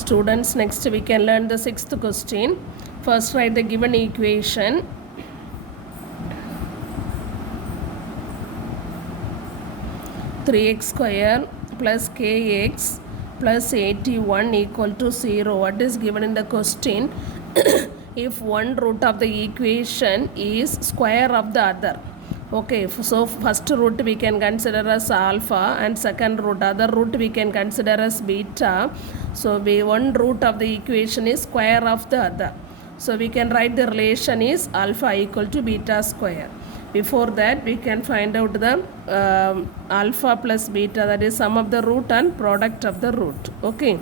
Students, next we can learn the sixth question. First write the given equation. Three x square plus kx plus 81 equal to 0. What is given in the question? If one root of the equation is square of the other. Okay, so first root we can consider as alpha and second root, other root we can consider as beta. So one root of the equation is square of the other. So we can write the relation is alpha equal to beta square. Before that we can find out the alpha plus beta, that is sum of the root and product of the root. Okay,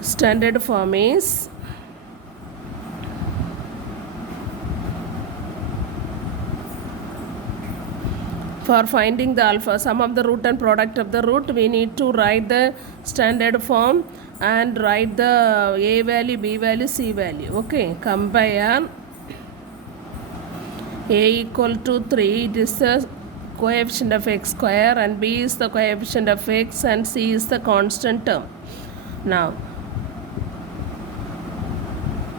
standard form is for finding the alpha, sum of the root and product of the root, we need to write the standard form and write the a value, b value, c value. Okay, compare a equal to 3, it is the coefficient of x square, and b is the coefficient of x, and c is the constant term. Now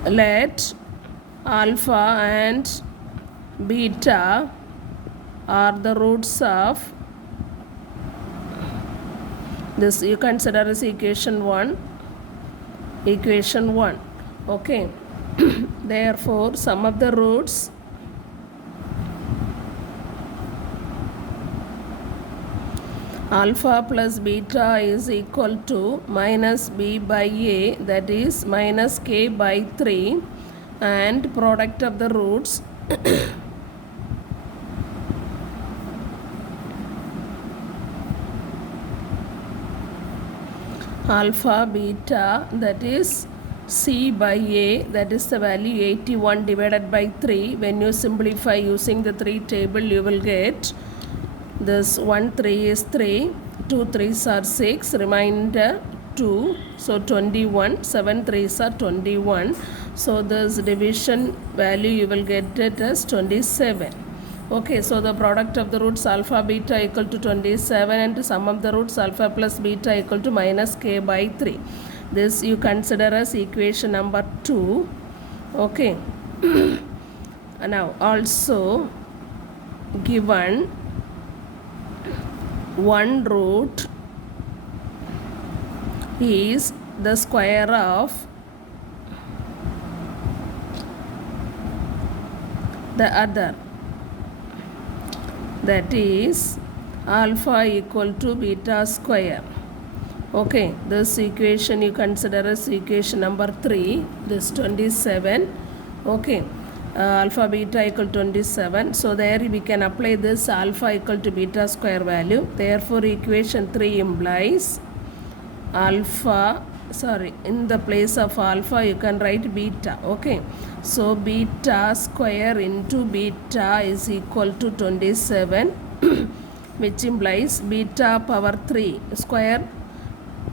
let alpha and beta are the roots of this, you consider as equation 1. Okay. Therefore sum of the roots alpha plus beta is equal to minus b by a, that is minus k by 3, and product of the roots alpha beta, that is c by a, that is the value 81 divided by 3. When you simplify using the 3 table, you will get this 1 3 is 3, 2 3s are 6, remainder 2, so 21, 7 3s are 21. So this division value you will get it as 27. Okay, so the product of the roots alpha beta equal to 27, and sum of the roots alpha plus beta equal to minus k by 3. This you consider as equation number 2. Okay. Now also given one root is the square of the other, that is alpha equal to beta square. Okay, this equation you consider as equation number 3, this 27. Okay, alpha beta equal to 27. So there we can apply this alpha equal to beta square value. Therefore equation 3 implies alpha, in the place of alpha you can write beta. Okay, so beta square into beta is equal to 27, which implies beta power 3 square,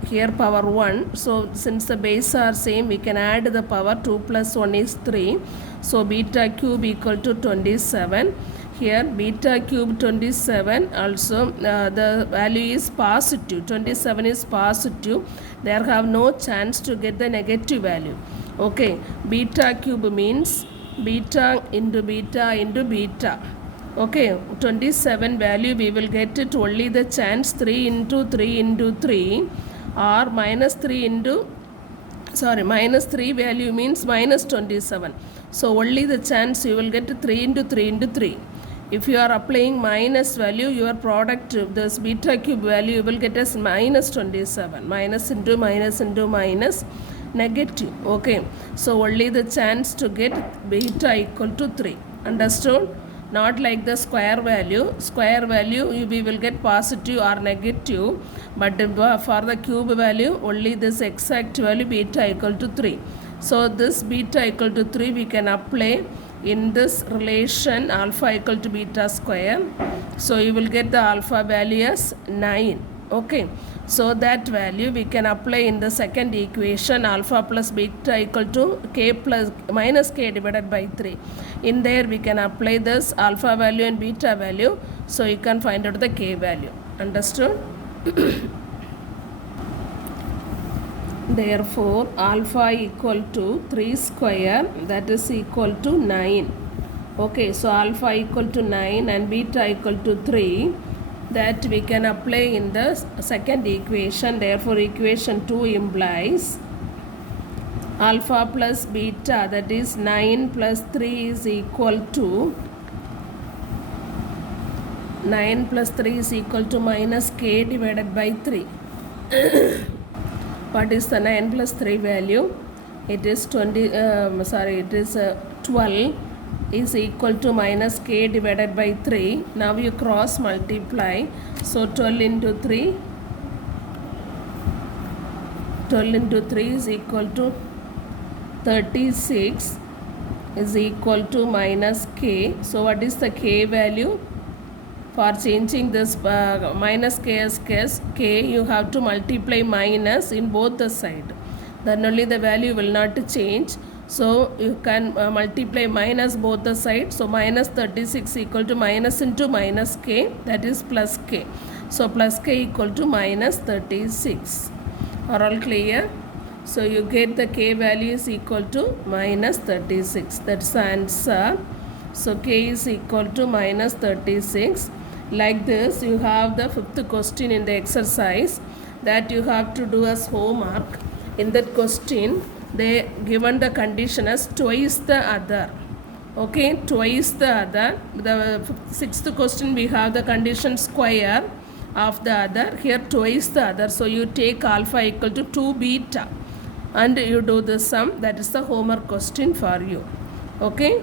here power 1. So since the base are same, we can add the power. 2 plus 1 is 3. So beta cube equal to 27. Here beta cube 27, also the value is positive. 27 is positive. There have no chance to get the negative value. Okay, beta cube means beta into beta into beta. Okay, 27 value we will get it only the chance 3 into 3 into 3, or minus 3 value means minus 27. So only the chance you will get 3 into 3 into 3. If you are applying minus value, your product, this beta cube value, you will get as minus 27. Minus into minus into minus, negative. Okay, so only the chance to get beta equal to 3. Understood? Not like the square value. Square value we will get positive or negative, but for the cube value only this exact value beta equal to 3. So this beta equal to 3 we can apply in this relation alpha equal to beta square. So you will get the alpha value as 9. Okay, so that value we can apply in the second equation, alpha plus beta equal to k plus minus k divided by 3. In there we can apply this alpha value and beta value, so you can find out the k value. Understood? Therefore, alpha equal to 3 square, that is equal to 9. Okay, so alpha equal to 9 and beta equal to 3, that we can apply in the second equation. Therefore, equation 2 implies alpha plus beta, that is 9 plus 3 is equal to 9 plus 3 is equal to minus k divided by 3. What is the 9 plus 3 value? It is 12 is equal to minus k divided by 3. Now you cross multiply. So 12 into 3 is equal to 36 is equal to minus k. So what is the k value? For changing this minus k as k, you have to multiply minus in both the side. Then only the value will not change. So you can multiply minus both the sides. So minus 36 equal to minus into minus k, that is plus k. So plus k equal to minus 36. Are all clear? So you get the k value is equal to minus 36. That's the answer. So k is equal to minus 36. Like this, you have the fifth question in the exercise that you have to do as homework. In that question, they given the condition as twice the other. Okay, twice the other. The sixth question, we have the condition square of the other. Here twice the other. So you take alpha equal to 2 beta and you do the sum. That is the homework question for you. Okay.